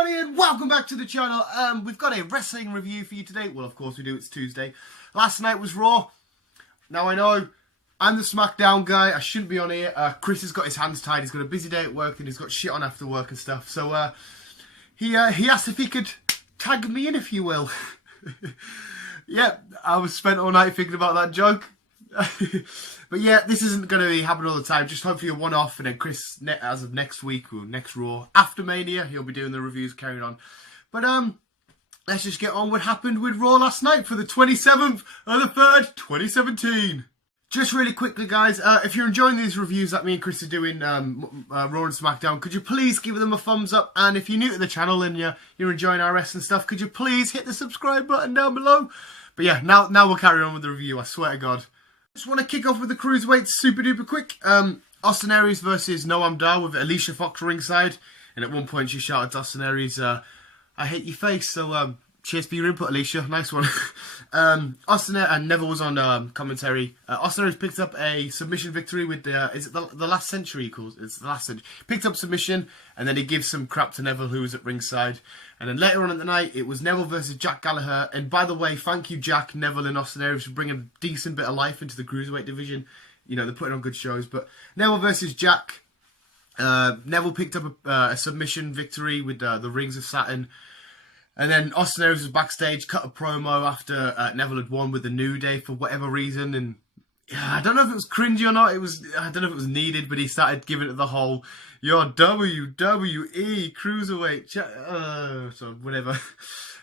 everybody, and welcome back to the channel. We've got a wrestling review for you today. Well, of course we do, it's Tuesday. Last night was Raw. Now I know, I'm the SmackDown guy, I shouldn't be on here. Chris has got his hands tied, he's got a busy day at work and he's got shit on after work and stuff. So he asked if he could tag me in, if you will. Yeah, I was spent all night thinking about that joke. But yeah, this isn't going to be happening all the time. Just hopefully a one-off, and then Chris, as of next week or next Raw after Mania, he'll be doing the reviews, carrying on. But let's just get on what happened with Raw last night for the 27th of the 3rd, 2017. Just really quickly, guys, if you're enjoying these reviews that me and Chris are doing, Raw and SmackDown, could you please give them a thumbs up? And if you're new to the channel and you're enjoying our wrestling stuff, could you please hit the subscribe button down below? But yeah, now we'll carry on with the review, I swear to God. Just want to kick off with the cruiserweights super duper quick. Austin Aries versus Noam Dar with Alicia Fox ringside. And at one point she shouted to Austin Aries, I hate your face. So cheers for your input, Alicia. Nice one. Austin and Neville was on commentary. Austin Aries picked up a submission victory with is it the last century he calls it? It's the last century. Picked up submission and then he gives some crap to Neville, who was at ringside. And then later on in the night, it was Neville versus Jack Gallagher. And by the way, thank you, Jack, Neville and Austin Aries, for bringing a decent bit of life into the cruiserweight division. You know, they're putting on good shows. But Neville versus Jack. Neville picked up a submission victory with the Rings of Saturn. And then Austin Aries was backstage, cut a promo after Neville had won with the New Day for whatever reason. And I don't know if it was cringy or not. I don't know if it was needed, but he started giving it the whole, your WWE Cruiserweight, so whatever.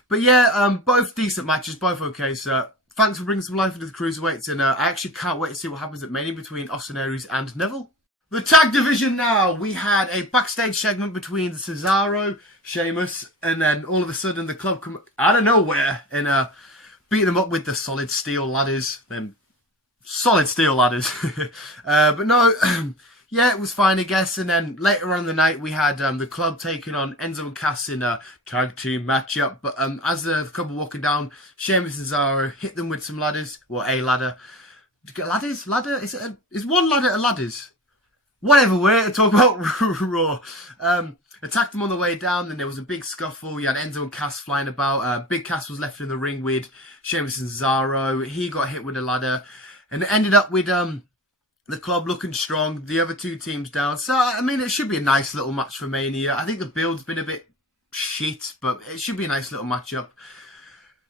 But yeah, both decent matches, both okay. So thanks for bringing some life into the Cruiserweights. And I actually can't wait to see what happens at Mania between Austin Aries and Neville. The tag division now. We had a backstage segment between Cesaro, Sheamus, and then all of a sudden the club come out of nowhere and beat them up with the solid steel ladders. Them solid steel ladders. But no, yeah, it was fine, I guess. And then later on in the night, we had the club taking on Enzo and Cass in a tag team matchup. But as the couple walking down, Sheamus and Cesaro hit them with some ladders. Well, a ladder. Ladders? Ladder? Is one ladder a ladders? Whatever, we're here to talk about Raw. Attacked them on the way down, then there was a big scuffle. You had Enzo and Cass flying about. Big Cass was left in the ring with Sheamus and Cesaro. He got hit with a ladder. And it ended up with the club looking strong, the other two teams down. So, I mean, it should be a nice little match for Mania. I think the build's been a bit shit, but it should be a nice little matchup.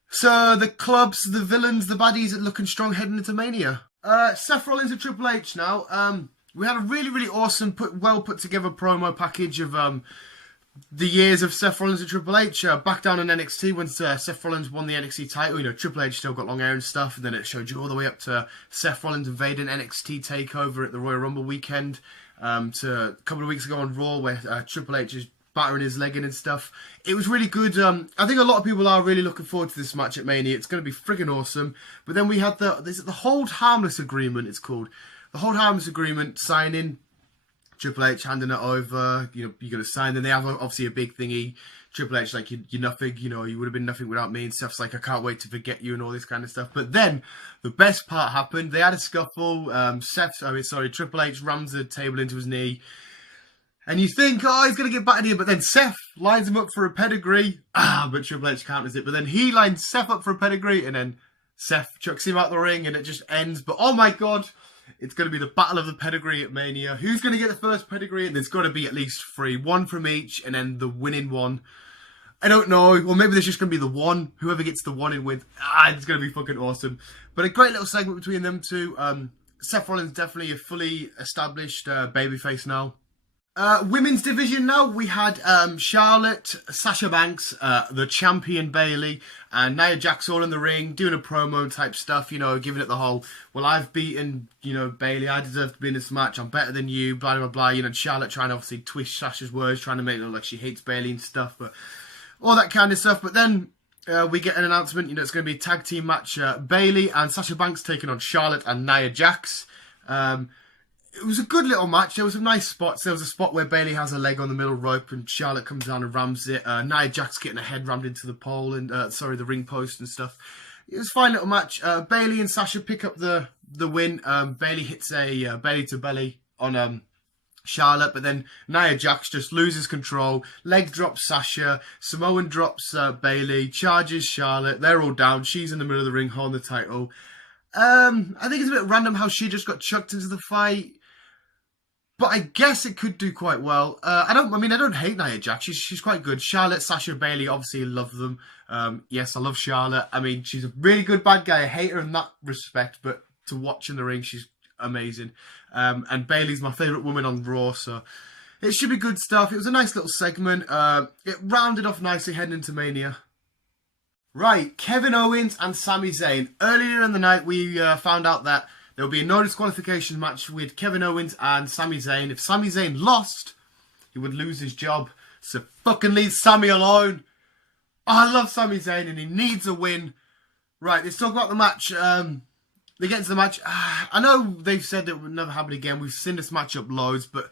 So, the clubs, the villains, the baddies are looking strong heading into Mania. Seth Rollins and Triple H now. We had a really, really awesome, well put together promo package of the years of Seth Rollins and Triple H. Back down in NXT when Seth Rollins won the NXT title. You know, Triple H still got long hair and stuff. And then it showed you all the way up to Seth Rollins invading NXT TakeOver at the Royal Rumble weekend. To a couple of weeks ago on Raw where Triple H is battering his leg in and stuff. It was really good. I think a lot of people are really looking forward to this match at Mania. It's going to be friggin' awesome. But then we had the Hold Harmless Agreement, it's called. The Hold Harmless Agreement signing, Triple H handing it over, you know, you're going to sign. Then they have obviously a big thingy. Triple H like, you're nothing, you know, you would have been nothing without me. And Steph's like, I can't wait to forget you and all this kind of stuff. But then the best part happened. They had a scuffle. Triple H rams the table into his knee. And you think, oh, he's going to get battered here. But then Seth lines him up for a pedigree. But Triple H counters it. But then he lines Seth up for a pedigree. And then Seth chucks him out the ring and it just ends. But oh my God. It's going to be the battle of the pedigree at Mania. Who's going to get the first pedigree? And there's got to be at least 3. One from each, and then the winning one. I don't know. Or maybe there's just going to be the one. Whoever gets the one in wins. It's going to be fucking awesome. But a great little segment between them two. Seth Rollins definitely a fully established babyface now. Women's division now. We had Charlotte, Sasha Banks, the champion Bayley, and Nia Jax all in the ring, doing a promo type stuff, you know, giving it the whole, well, I've beaten, you know, Bayley, I deserve to be in this match, I'm better than you, blah, blah, blah. You know, Charlotte trying to obviously twist Sasha's words, trying to make it look like she hates Bayley and stuff, but all that kind of stuff. But then we get an announcement, you know, it's going to be a tag team match, Bayley and Sasha Banks taking on Charlotte and Nia Jax. It was a good little match. There was some nice spots. There was a spot where Bayley has a leg on the middle rope and Charlotte comes down and rams it. Nia Jax getting her head rammed into the pole and, the ring post and stuff. It was a fine little match. Bayley and Sasha pick up the win. Bayley hits a belly to belly on Charlotte, but then Nia Jax just loses control. Leg drops Sasha. Samoan drops Bayley. Charges Charlotte. They're all down. She's in the middle of the ring holding the title. I think it's a bit random how she just got chucked into the fight. But I guess it could do quite well. I don't hate Nia Jax. She's quite good. Charlotte, Sasha, Bayley, obviously love them. Yes, I love Charlotte. I mean, she's a really good bad guy. I hate her in that respect, but to watch in the ring, she's amazing. And Bayley's my favourite woman on Raw, so it should be good stuff. It was a nice little segment. It rounded off nicely heading into Mania. Right, Kevin Owens and Sami Zayn. Earlier in the night, we found out that there will be a no disqualification match with Kevin Owens and Sami Zayn. If Sami Zayn lost, he would lose his job. So fucking leave Sami alone. I love Sami Zayn and he needs a win. Right, let's talk about the match. They get into the match. I know they've said it would never happen again. We've seen this match up loads, but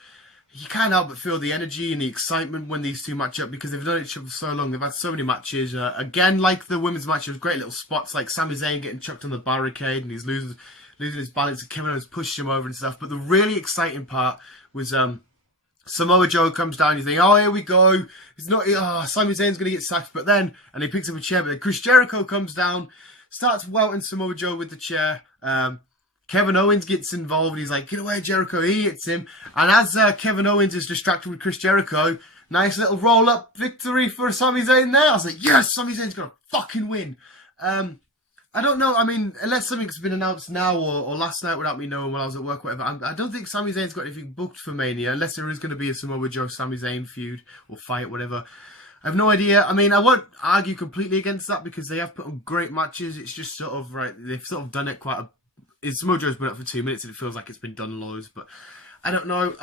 you can't help but feel the energy and the excitement when these two match up because they've done each other for so long. They've had so many matches. Again, like the women's match, there's great little spots like Sami Zayn getting chucked on the barricade and he's losing his balance and Kevin Owens pushed him over and stuff. But the really exciting part was Samoa Joe comes down. You think, oh, here we go. It's not. Sami Zayn's going to get sacked. But then, and he picks up a chair. But then Chris Jericho comes down, starts welting Samoa Joe with the chair. Kevin Owens gets involved. He's like, get away, Jericho. He hits him. And as Kevin Owens is distracted with Chris Jericho, nice little roll-up victory for Sami Zayn there. I was like, yes, Sami Zayn's going to fucking win. I don't know. I mean, unless something's been announced now or last night without me knowing when I was at work, whatever. I don't think Sami Zayn's got anything booked for Mania, unless there is going to be a Samoa Joe Sami Zayn feud or fight, whatever. I have no idea. I mean, I won't argue completely against that because they have put on great matches. It's just sort of, right, they've sort of done it quite a... Samoa Joe's been up for 2 minutes and it feels like it's been done loads, but I don't know.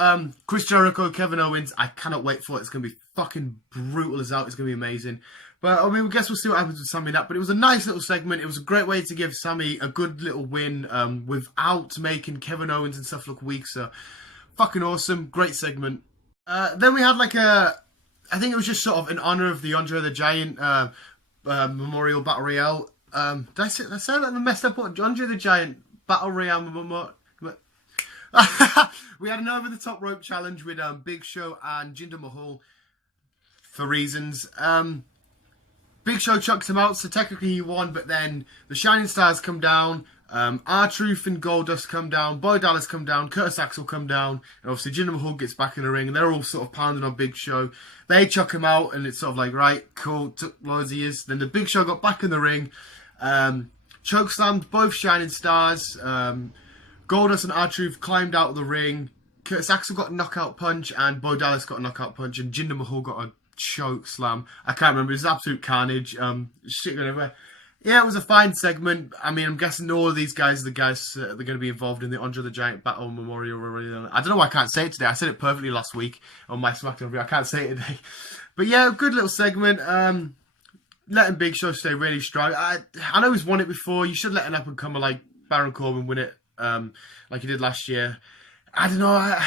Chris Jericho, Kevin Owens, I cannot wait for it. It's going to be fucking brutal as out. It's going to be amazing. But, I mean, I guess we'll see what happens with Sami and that. But it was a nice little segment. It was a great way to give Sami a good little win without making Kevin Owens and stuff look weak. So, fucking awesome. Great segment. Then we had like a... I think it was just sort of in honour of the Andre the Giant Memorial Battle Royale. Did I say that messed up? Andre the Giant Battle Royale Memorial... We had an over-the-top rope challenge with Big Show and Jinder Mahal for reasons. Big Show chucks him out, so technically he won, but then the Shining Stars come down, R-Truth and Goldust come down, Bo Dallas come down, Curtis Axel come down, and obviously Jinder Mahal gets back in the ring, and they're all sort of pounding on Big Show. They chuck him out, and it's sort of like, right, cool, took loads of years. Then the Big Show got back in the ring, chokeslammed both Shining Stars, Goldust and R-Truth climbed out of the ring, Curtis Axel got a knockout punch, and Bo Dallas got a knockout punch, and Jinder Mahal got a choke slam. I can't remember. It was absolute carnage. Shit going everywhere. Yeah, it was a fine segment. I mean, I'm guessing all of these guys are the guys that are going to be involved in the Andre the Giant Battle Memorial. I don't know why I can't say it today. I said it perfectly last week on my SmackDown review. I can't say it today. But yeah, good little segment. Letting Big Show stay really strong. I know he's won it before. You should let an up-and-comer like Baron Corbin win it like he did last year. I don't know.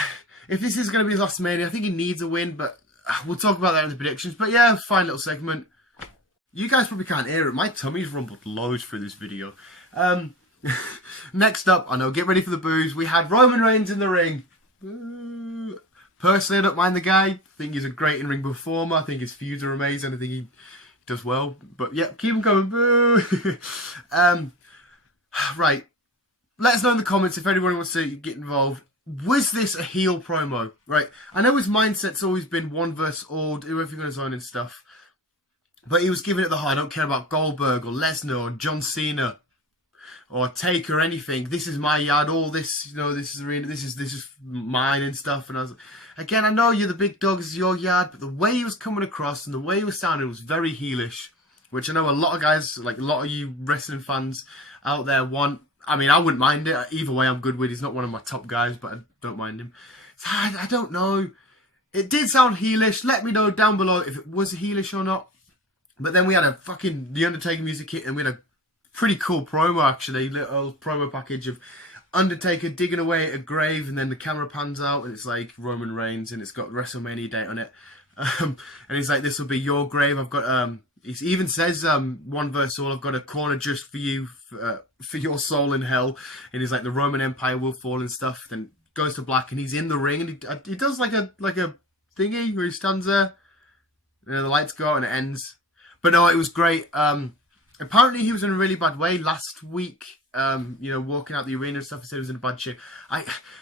If this is going to be his last Mania, I think he needs a win, but we'll talk about that in the predictions. But yeah, fine little segment. You guys probably can't hear it. My tummy's rumbled loads through this video. Next up, I know, get ready for the boos. We had Roman Reigns in the ring. Boo. Personally, I don't mind the guy. I think he's a great in-ring performer. I think his feuds are amazing. I think he does well. But yeah, keep him coming. Boo. Right. Let us know in the comments if anyone wants to get involved. Was this a heel promo? Right. I know his mindset's always been one versus all, do everything on his own and stuff. But he was giving it the whole, I don't care about Goldberg or Lesnar or John Cena or Taker or anything. This is my yard. All this, you know, this is arena. This is mine and stuff. And I was again, I know you're the big dog. This is your yard. But the way he was coming across and the way he was sounding was very heelish, which I know a lot of guys, like a lot of you wrestling fans out there want. I mean, I wouldn't mind it. Either way, I'm good with. He's not one of my top guys, but I don't mind him. So I don't know. It did sound heelish. Let me know down below if it was heelish or not. But then we had a fucking The Undertaker music hit, and we had a pretty cool promo, actually. Little promo package of Undertaker digging away at a grave, and then the camera pans out, and it's like Roman Reigns, and it's got WrestleMania date on it. And he's like, this will be your grave. I've got, he even says, one verse all, I've got a corner just for you, for your soul in hell. And he's like, the Roman Empire will fall and stuff. Then goes to black and he's in the ring and he does like a thingy where he stands there. And the lights go out and it ends. But no, it was great. Apparently he was in a really bad way last week. Walking out the arena and stuff, he said he was in a bad shape.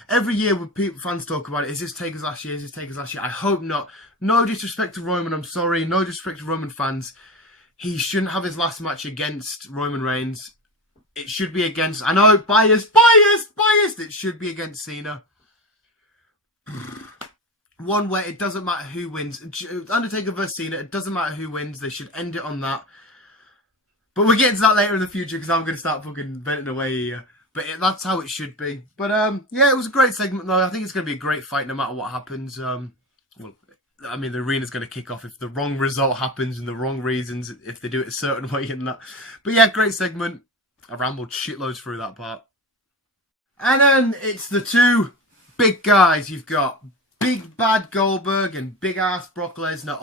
Every year when fans talk about it, is this Taker's last year? Is this Taker's last year? I hope not. No disrespect to Roman, I'm sorry. No disrespect to Roman fans. He shouldn't have his last match against Roman Reigns. It should be against, I know, biased. It should be against Cena. One where it doesn't matter who wins. Undertaker versus Cena, it doesn't matter who wins. They should end it on that. But we'll get into that later in the future because I'm going to start fucking venting away here. But that's how it should be. But yeah, it was a great segment though. I think it's going to be a great fight no matter what happens. The arena's going to kick off if the wrong result happens and the wrong reasons, if they do it a certain way and that. But yeah, great segment. I rambled shitloads through that part. And then it's the two big guys. You've got Big Bad Goldberg and Big Ass Brock Lesnar.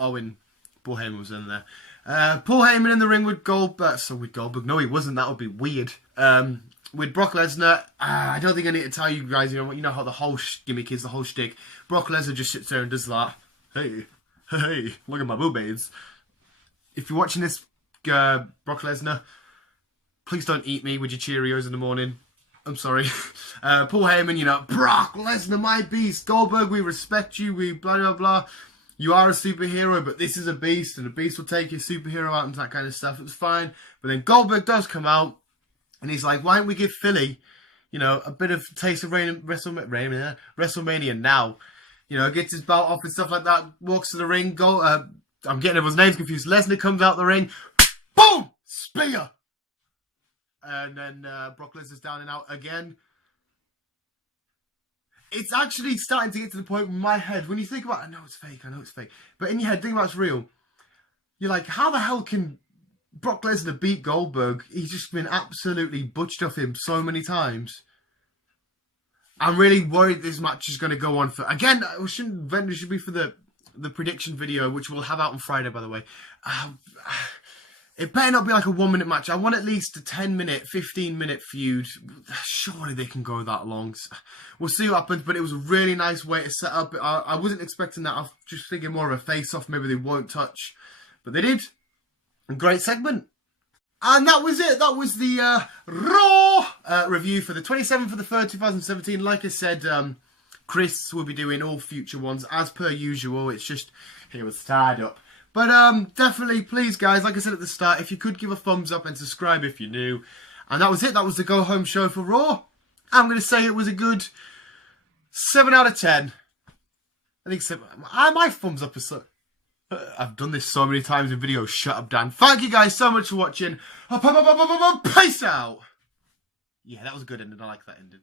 Paul Heyman was in there. Paul Heyman in the ring with Goldberg. With Goldberg. No, he wasn't. That would be weird. With Brock Lesnar, I don't think I need to tell you guys, you know how the whole gimmick is, the whole shtick. Brock Lesnar just sits there and does that. Hey, look at my boobies. If you're watching this, Brock Lesnar, please don't eat me with your Cheerios in the morning. I'm sorry. Paul Heyman, Brock Lesnar, my beast. Goldberg, we respect you. We blah, blah, blah. You are a superhero, but this is a beast, and a beast will take your superhero out and that kind of stuff. It's fine. But then Goldberg does come out, and he's like, why don't we give Philly, a bit of taste of WrestleMania now? Gets his belt off and stuff like that, walks to the ring. I'm getting everyone's names confused. Lesnar comes out the ring. Boom! Spear! And then Brock Lesnar's down and out again. It's actually starting to get to the point in my head, when you think about it, I know it's fake, but in your head, think about it's real. You're like, how the hell can Brock Lesnar beat Goldberg? He's just been absolutely butchered off him so many times. I'm really worried this match is going to go on for... Again, it should be for the prediction video, which we'll have out on Friday, by the way. It better not be like a 1 minute match. I want at least a 10-minute, 15-minute feud. Surely they can go that long. We'll see what happens, but it was a really nice way to set up. I wasn't expecting that. I was just thinking more of a face-off. Maybe they won't touch. But they did. A great segment. And that was it. That was the Raw review for the 27th of the 3rd, 2017. Like I said, Chris will be doing all future ones as per usual. It's just he was tied up. But definitely, please, guys, like I said at the start, if you could give a thumbs up and subscribe if you're new. And that was it. That was the go-home show for Raw. I'm going to say it was a good 7 out of 10. I think 7. My thumbs up is so... I've done this so many times in videos. Shut up, Dan. Thank you guys so much for watching. Peace out. Yeah, that was a good ending. I like that ending.